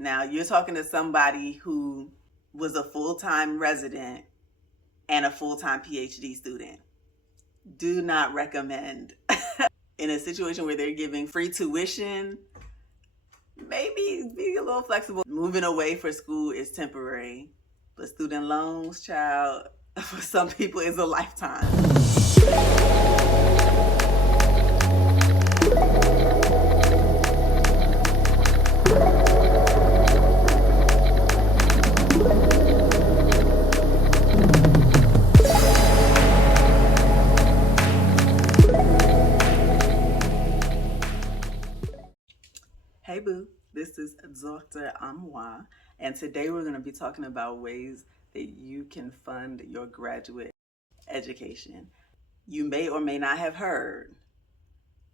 Now, you're talking to somebody who was a full-time resident and a full-time PhD student. Do not recommend. In a situation where they're giving free tuition, maybe be a little flexible. Moving away for school is temporary, but student loans, child, for some people is a lifetime. Hey boo, this is Dr. Amwa, and today we're going to be talking about ways that you can fund your graduate education. You may or may not have heard,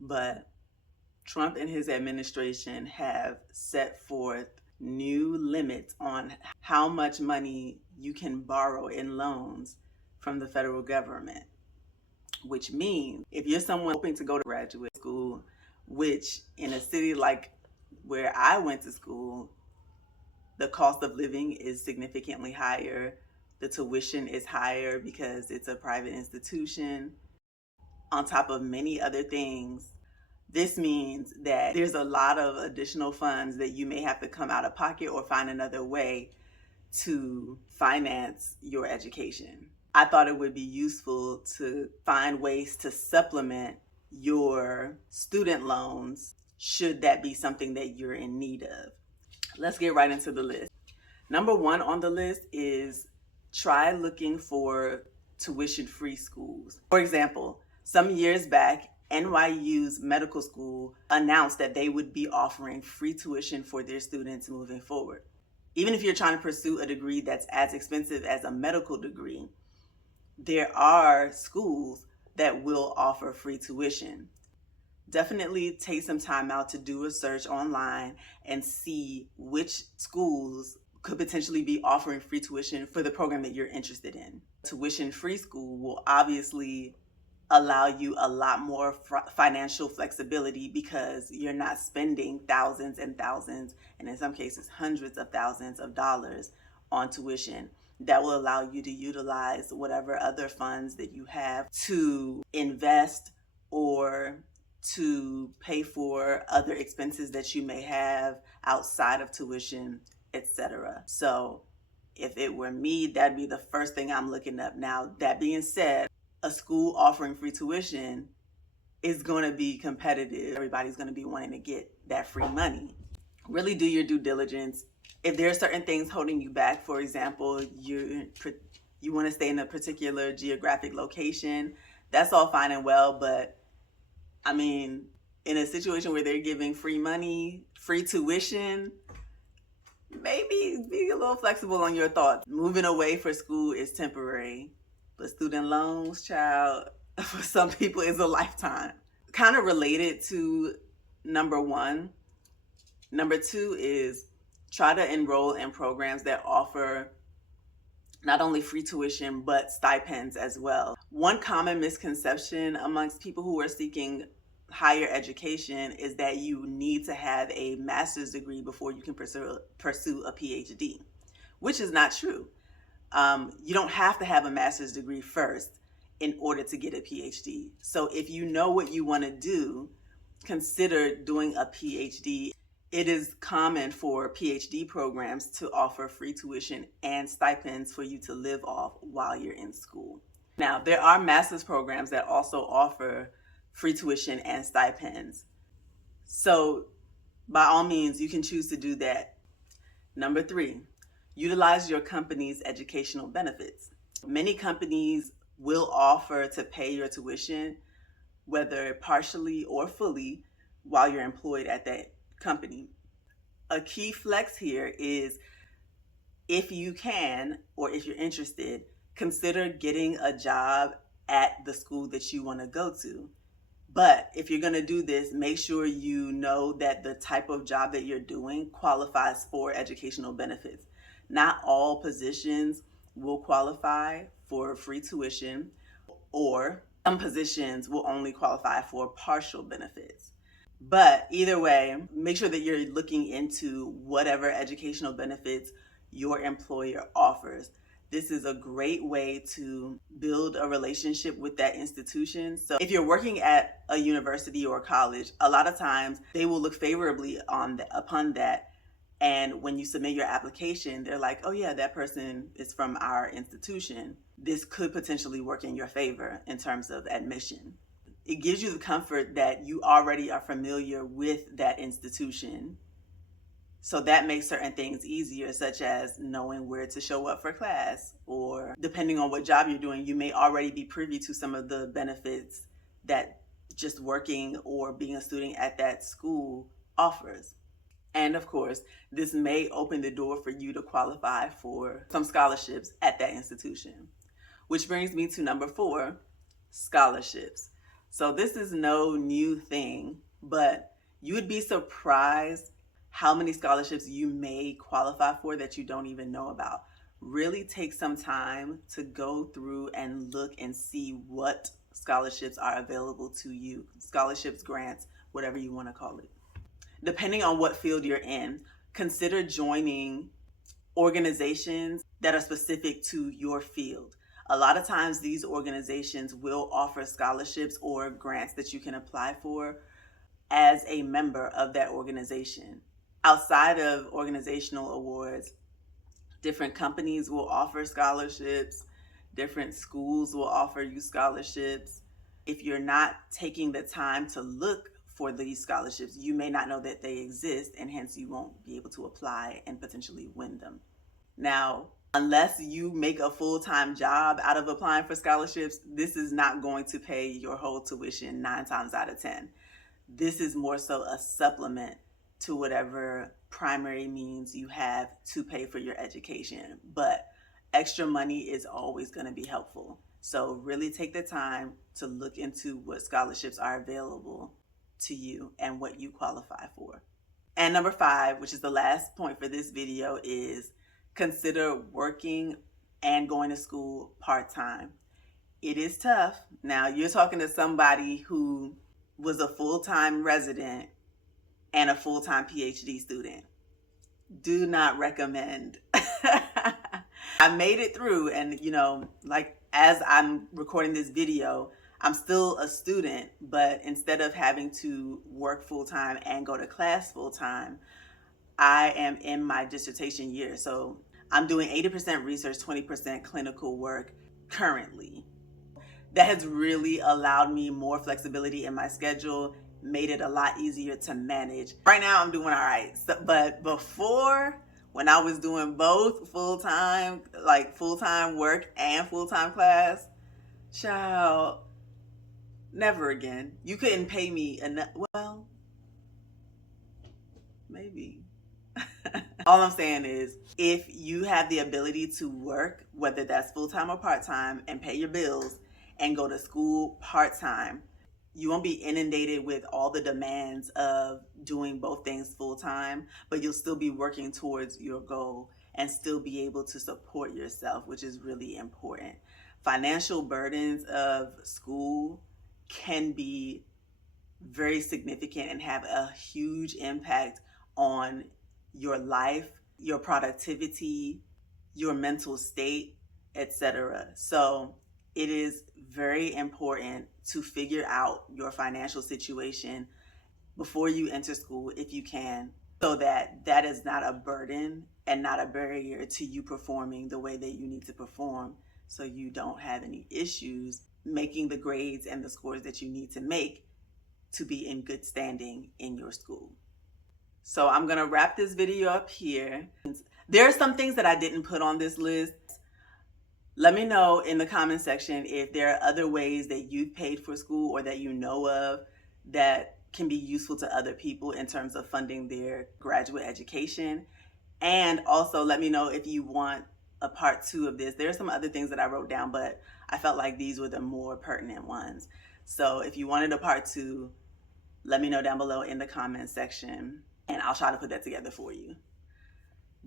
but Trump and his administration have set forth new limits on how much money you can borrow in loans from the federal government, which means if you're someone hoping to go to graduate school, which in a city like where I went to school, the cost of living is significantly higher. The tuition is higher because it's a private institution, on top of many other things. This means that there's a lot of additional funds that you may have to come out of pocket or find another way to finance your education. I thought it would be useful to find ways to supplement your student loans should that be something that you're in need of. Let's get right into the list. Number one on the list is try looking for tuition-free schools. For example, some years back, NYU's medical school announced that they would be offering free tuition for their students moving forward. Even if you're trying to pursue a degree that's as expensive as a medical degree, there are schools that will offer free tuition. Definitely take some time out to do a search online and see which schools could potentially be offering free tuition for the program that you're interested in. Tuition-free school will obviously allow you a lot more financial flexibility because you're not spending thousands and thousands, and in some cases hundreds of thousands of dollars on tuition. That will allow you to utilize whatever other funds that you have to invest or to pay for other expenses that you may have outside of tuition, etc. So if it were me, that'd be the first thing I'm looking up. Now, that being said, a school offering free tuition is going to be competitive. Everybody's going to be wanting to get that free money. Really do your due diligence. If there are certain things holding you back, for example, you want to stay in a particular geographic location, that's all fine and well, but I mean, in a situation where they're giving free money, free tuition, maybe be a little flexible on your thoughts. Moving away for school is temporary, but student loans, child, for some people is a lifetime. Kind of related to number one. Number two is try to enroll in programs that offer not only free tuition, but stipends as well. One common misconception amongst people who are seeking higher education is that you need to have a master's degree before you can pursue a PhD, which is not true. You don't have to have a master's degree first in order to get a PhD. So if you know what you want to do, consider doing a PhD. It is common for PhD programs to offer free tuition and stipends for you to live off while you're in school. Now, there are master's programs that also offer free tuition and stipends. So by all means, you can choose to do that. Number three, utilize your company's educational benefits. Many companies will offer to pay your tuition, whether partially or fully, while you're employed at that company. A key flex here is if you can, or if you're interested, consider getting a job at the school that you want to go to. But if you're going to do this, make sure you know that the type of job that you're doing qualifies for educational benefits. Not all positions will qualify for free tuition, or some positions will only qualify for partial benefits. But either way, make sure that you're looking into whatever educational benefits your employer offers. This is a great way to build a relationship with that institution. So if you're working at a university or college, a lot of times they will look favorably upon that. And when you submit your application, they're like, oh yeah, that person is from our institution. This could potentially work in your favor in terms of admission. It gives you the comfort that you already are familiar with that institution. So that makes certain things easier, such as knowing where to show up for class, or depending on what job you're doing, you may already be privy to some of the benefits that just working or being a student at that school offers. And of course, this may open the door for you to qualify for some scholarships at that institution. Which brings me to number 4, scholarships. So this is no new thing, but you would be surprised how many scholarships you may qualify for that you don't even know about. Really take some time to go through and look and see what scholarships are available to you. Scholarships, grants, whatever you want to call it. Depending on what field you're in, consider joining organizations that are specific to your field. A lot of times these organizations will offer scholarships or grants that you can apply for as a member of that organization. Outside of organizational awards, different companies will offer scholarships, different schools will offer you scholarships. If you're not taking the time to look for these scholarships, you may not know that they exist, and hence you won't be able to apply and potentially win them. Now, unless you make a full-time job out of applying for scholarships, this is not going to pay your whole tuition 9 times out of 10. This is more so a supplement to whatever primary means you have to pay for your education. But extra money is always going to be helpful. So really take the time to look into what scholarships are available to you and what you qualify for. And number 5, which is the last point for this video, is consider working and going to school part-time. It is tough. Now, you're talking to somebody who was a full-time resident and a full-time PhD student. Do not recommend. I made it through, and like as I'm recording this video, I'm still a student, but instead of having to work full-time and go to class full-time, I am in my dissertation year. So I'm doing 80% research, 20% clinical work currently. That has really allowed me more flexibility in my schedule, made it a lot easier to manage. Right now I'm doing all right. But before, when I was doing both full-time, like full-time work and full-time class, child, never again. You couldn't pay me enough. Well, maybe. All I'm saying is, if you have the ability to work, whether that's full-time or part-time, and pay your bills and go to school part-time, you won't be inundated with all the demands of doing both things full-time, but you'll still be working towards your goal and still be able to support yourself, which is really important. Financial burdens of school can be very significant and have a huge impact on your life, your productivity, your mental state, etc. So it is very important to figure out your financial situation before you enter school, if you can, so that that is not a burden and not a barrier to you performing the way that you need to perform, so you don't have any issues making the grades and the scores that you need to make to be in good standing in your school. So I'm gonna wrap this video up here. There are some things that I didn't put on this list. Let me know in the comment section if there are other ways that you've paid for school or that you know of that can be useful to other people in terms of funding their graduate education. And also let me know if you want a part 2 of this. There are some other things that I wrote down, but I felt like these were the more pertinent ones. So if you wanted a part 2, let me know down below in the comment section, and I'll try to put that together for you.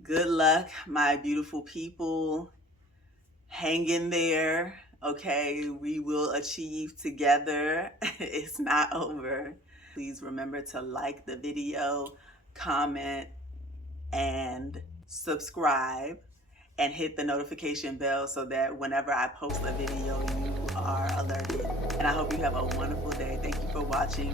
Good luck, my beautiful people. Hang in there, okay? We will achieve together. It's not over. please remember to like the video, comment, and subscribe, and hit the notification bell so that whenever I post a video, you are alerted. And I hope you have a wonderful day. Thank you for watching.